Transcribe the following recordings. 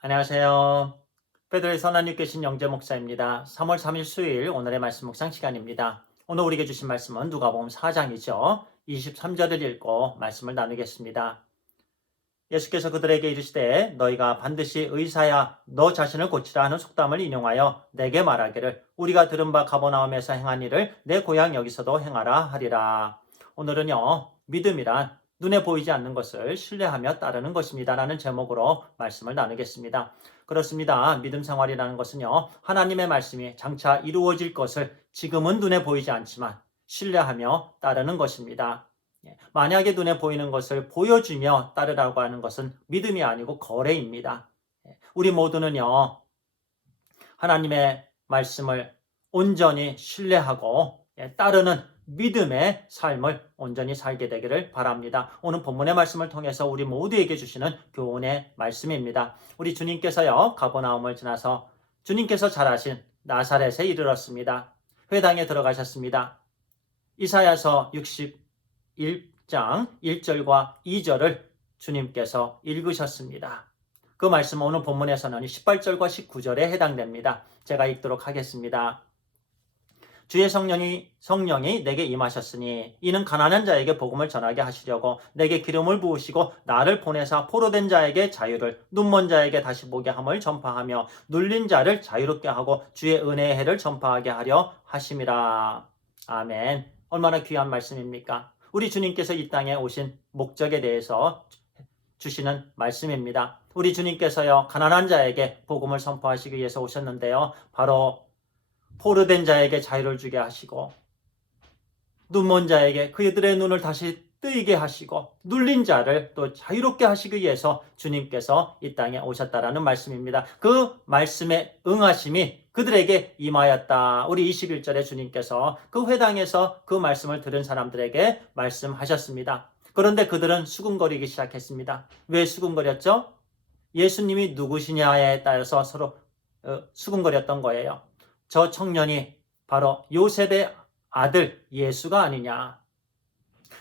안녕하세요. 베드로의 선한 이 계신 영재 목사입니다. 3월 3일 수요일 오늘의 말씀 묵상 시간입니다. 오늘 우리에게 주신 말씀은 누가복음 4장이죠. 23절을 읽고 말씀을 나누겠습니다. 예수께서 그들에게 이르시되 너희가 반드시 의사야 너 자신을 고치라 하는 속담을 인용하여 내게 말하기를 우리가 들은 바 가버나움에서 행한 일을 내 고향 여기서도 행하라 하리라. 오늘은요, 믿음이란 눈에 보이지 않는 것을 신뢰하며 따르는 것입니다 라는 제목으로 말씀을 나누겠습니다. 그렇습니다. 믿음 생활이라는 것은요, 하나님의 말씀이 장차 이루어질 것을 지금은 눈에 보이지 않지만 신뢰하며 따르는 것입니다. 만약에 눈에 보이는 것을 보여주며 따르라고 하는 것은 믿음이 아니고 거래입니다. 우리 모두는요, 하나님의 말씀을 온전히 신뢰하고 따르는 믿음의 삶을 온전히 살게 되기를 바랍니다. 오늘 본문의 말씀을 통해서 우리 모두에게 주시는 교훈의 말씀입니다. 우리 주님께서요, 가버나움을 지나서 주님께서 잘하신 나사렛에 이르렀습니다. 회당에 들어가셨습니다. 이사야서 61장 1절과 2절을 주님께서 읽으셨습니다. 그 말씀은 오늘 본문에서는 18절과 19절에 해당됩니다. 제가 읽도록 하겠습니다. 주의 성령이 내게 임하셨으니 이는 가난한 자에게 복음을 전하게 하시려고 내게 기름을 부으시고 나를 보내사 포로된 자에게 자유를 눈먼 자에게 다시 보게 함을 전파하며 눌린 자를 자유롭게 하고 주의 은혜의 해를 전파하게 하려 하심이라. 아멘. 얼마나 귀한 말씀입니까? 우리 주님께서 이 땅에 오신 목적에 대해서 주시는 말씀입니다. 우리 주님께서요, 가난한 자에게 복음을 선포하시기 위해서 오셨는데요, 바로 포로된 자에게 자유를 주게 하시고 눈먼 자에게 그들의 눈을 다시 뜨이게 하시고 눌린 자를 또 자유롭게 하시기 위해서 주님께서 이 땅에 오셨다라는 말씀입니다. 그 말씀에 응하심이 그들에게 임하였다. 우리 21절에 주님께서 그 회당에서 그 말씀을 들은 사람들에게 말씀하셨습니다. 그런데 그들은 수군거리기 시작했습니다. 왜 수군거렸죠? 예수님이 누구시냐에 따라서 서로 수군거렸던 거예요. 저 청년이 바로 요셉의 아들 예수가 아니냐.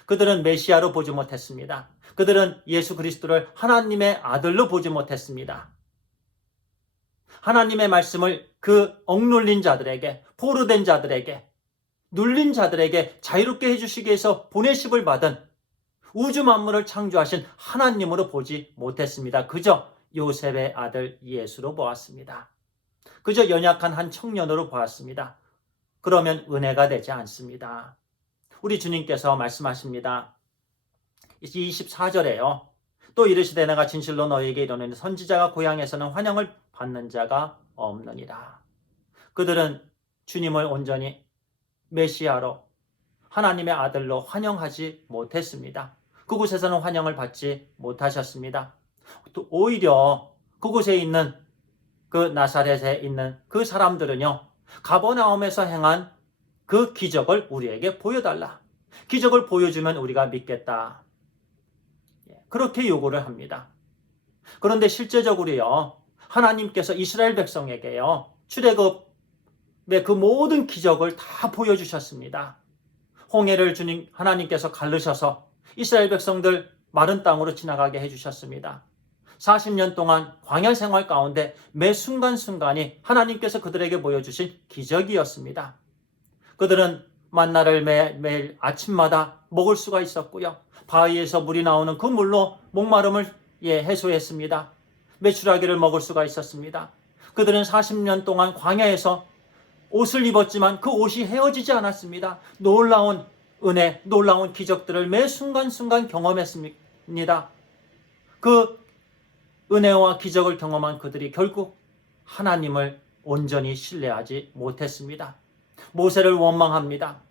그들은 메시아로 보지 못했습니다. 그들은 예수 그리스도를 하나님의 아들로 보지 못했습니다. 하나님의 말씀을 그 억눌린 자들에게, 포로된 자들에게, 눌린 자들에게 자유롭게 해주시기 위해서 보내심을 받은 우주 만물을 창조하신 하나님으로 보지 못했습니다. 그저 요셉의 아들 예수로 보았습니다. 그저 연약한 한 청년으로 보았습니다. 그러면 은혜가 되지 않습니다. 우리 주님께서 말씀하십니다. 24절에요. 또 이르시되 내가 진실로 너희에게 이르노니 선지자가 고향에서는 환영을 받는 자가 없느니라. 그들은 주님을 온전히 메시아로 하나님의 아들로 환영하지 못했습니다. 그곳에서는 환영을 받지 못하셨습니다. 또 오히려 그곳에 있는 그 나사렛에 있는 그 사람들은요, 가버나움에서 행한 그 기적을 우리에게 보여달라. 기적을 보여주면 우리가 믿겠다. 그렇게 요구를 합니다. 그런데 실제적으로요, 하나님께서 이스라엘 백성에게요, 출애굽의 그 모든 기적을 다 보여주셨습니다. 홍해를 하나님께서 가르셔서 이스라엘 백성들 마른 땅으로 지나가게 해주셨습니다. 40년 동안 광야 생활 가운데 매 순간순간이 하나님께서 그들에게 보여주신 기적이었습니다. 그들은 만나를 매일 아침마다 먹을 수가 있었고요. 바위에서 물이 나오는 그 물로 목마름을 해소했습니다. 메추라기를 먹을 수가 있었습니다. 그들은 40년 동안 광야에서 옷을 입었지만 그 옷이 헤어지지 않았습니다. 놀라운 은혜, 놀라운 기적들을 매 순간순간 경험했습니다. 그 은혜와 기적을 경험한 그들이 결국 하나님을 온전히 신뢰하지 못했습니다. 모세를 원망합니다.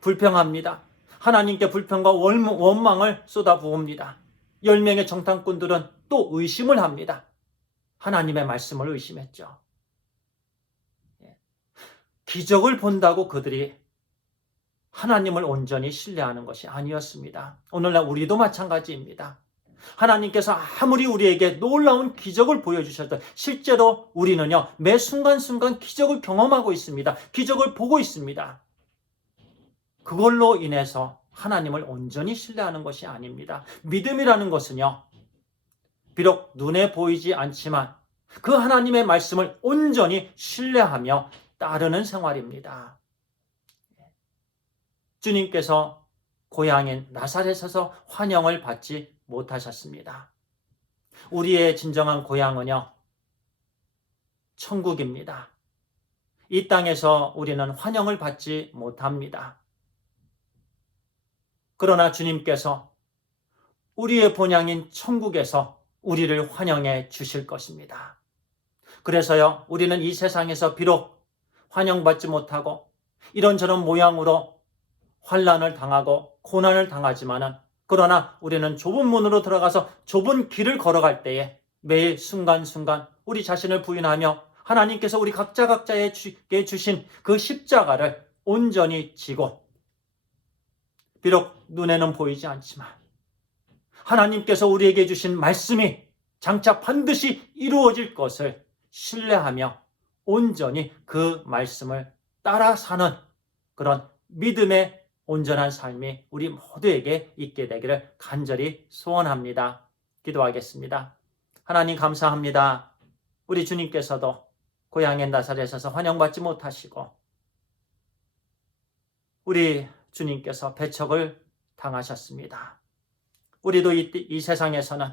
불평합니다. 하나님께 불평과 원망을 쏟아부읍니다. 10명의 정탐꾼들은 또 의심을 합니다. 하나님의 말씀을 의심했죠. 기적을 본다고 그들이 하나님을 온전히 신뢰하는 것이 아니었습니다. 오늘날 우리도 마찬가지입니다. 하나님께서 아무리 우리에게 놀라운 기적을 보여주셔도 실제로 우리는요, 매 순간순간 기적을 경험하고 있습니다. 기적을 보고 있습니다. 그걸로 인해서 하나님을 온전히 신뢰하는 것이 아닙니다. 믿음이라는 것은요, 비록 눈에 보이지 않지만 그 하나님의 말씀을 온전히 신뢰하며 따르는 생활입니다. 주님께서 고향인 나사렛에서 환영을 받지 못하셨습니다. 우리의 진정한 고향은요, 천국입니다. 이 땅에서 우리는 환영을 받지 못합니다. 그러나 주님께서 우리의 본향인 천국에서 우리를 환영해 주실 것입니다. 그래서요, 우리는 이 세상에서 비록 환영받지 못하고 이런저런 모양으로 환난을 당하고 고난을 당하지만은, 그러나 우리는 좁은 문으로 들어가서 좁은 길을 걸어갈 때에 매일 순간순간 우리 자신을 부인하며 하나님께서 우리 각자에게 주신 그 십자가를 온전히 지고, 비록 눈에는 보이지 않지만 하나님께서 우리에게 주신 말씀이 장차 반드시 이루어질 것을 신뢰하며 온전히 그 말씀을 따라 사는 그런 믿음의 온전한 삶이 우리 모두에게 있게 되기를 간절히 소원합니다. 기도하겠습니다. 하나님 감사합니다. 우리 주님께서도 고향의 나사렛에서 환영받지 못하시고 우리 주님께서 배척을 당하셨습니다. 우리도 이 세상에서는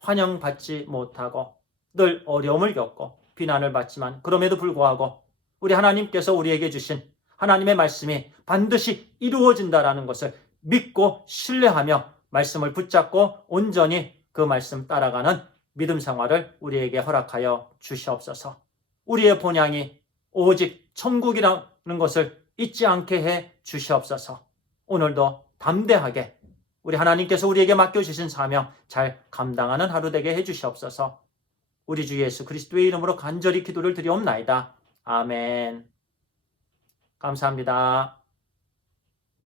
환영받지 못하고 늘 어려움을 겪고 비난을 받지만, 그럼에도 불구하고 우리 하나님께서 우리에게 주신 하나님의 말씀이 반드시 이루어진다라는 것을 믿고 신뢰하며 말씀을 붙잡고 온전히 그 말씀 따라가는 믿음 생활을 우리에게 허락하여 주시옵소서. 우리의 본향이 오직 천국이라는 것을 잊지 않게 해 주시옵소서. 오늘도 담대하게 우리 하나님께서 우리에게 맡겨주신 사명 잘 감당하는 하루 되게 해 주시옵소서. 우리 주 예수 그리스도의 이름으로 간절히 기도를 드리옵나이다. 아멘. 감사합니다.